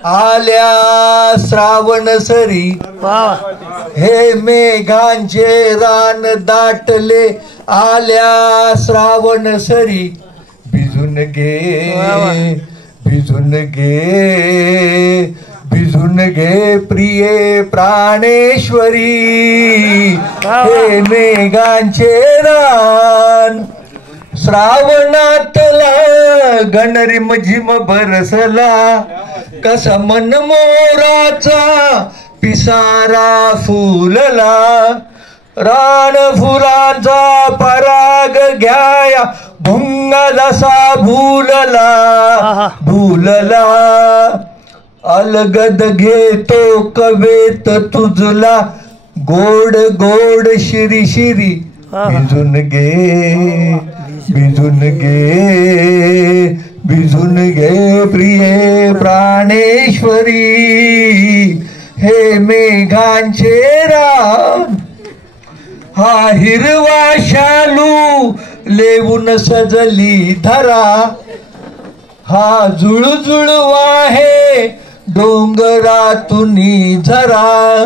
आल्या श्रावण सरी हे मेघांचे रान दाटले आल्या श्रावण सरी भिजून घे भिजून घे भिजून घे प्रिये प्राणेश्वरी हे मेघांचे रान श्रावणातला गणरिम झिम बरसला कसा मन मोराचा पिसारा फुलला रान फुलाचा पराग घ्याया भुंगा जसा भुलला भुलला अलगद घेतो कवेत तुझला गोड गोड शिरी शिरी भिजून घे भिजून घे भिजून घे प्रिये प्राणेश्वरी हे मेघांचे रान हा हिरवा शालू लेवून सजली धरा हा जुळजुळ वाहे डोंगरातून झरा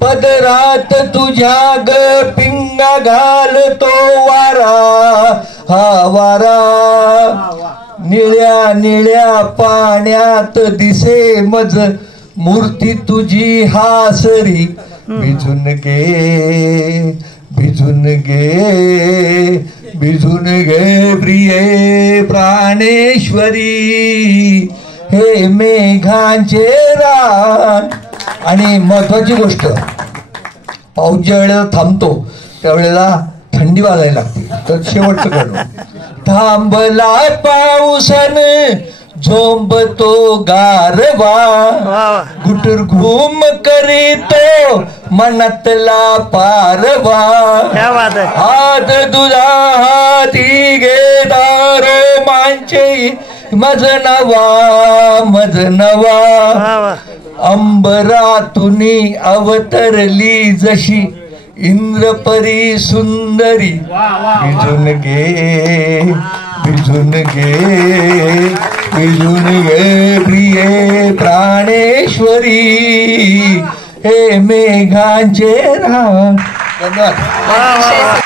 पदरात तुझ्या ग पिंगा घालतो वारा हा वारा निळ्या निळ्या पाण्यात दिसे मज मूर्ती तुझी हासरी भिजून घे भिजून घे भिजून घे प्रिये प्राणेश्वरी हे मेघांचे रान. आणि महत्वाची गोष्ट पाऊस ज्या वेळेला थांबतो त्यावेळेला थंडी वाजायला लागते. तर शेवटचं करणं थांबला पाऊसन झोंबतो गारवा गुटुर घुम करीतो मनातला पारवा हात तुझा हाती घेता रोमांचे मज नवा अंबरातुनी अवतरली जशी इंद्रपरी सुंदरी भिजून घे भिजून घे भिजून घे प्रिये प्राणेश्वरी हे मेघांचे रान. धन्यवाद.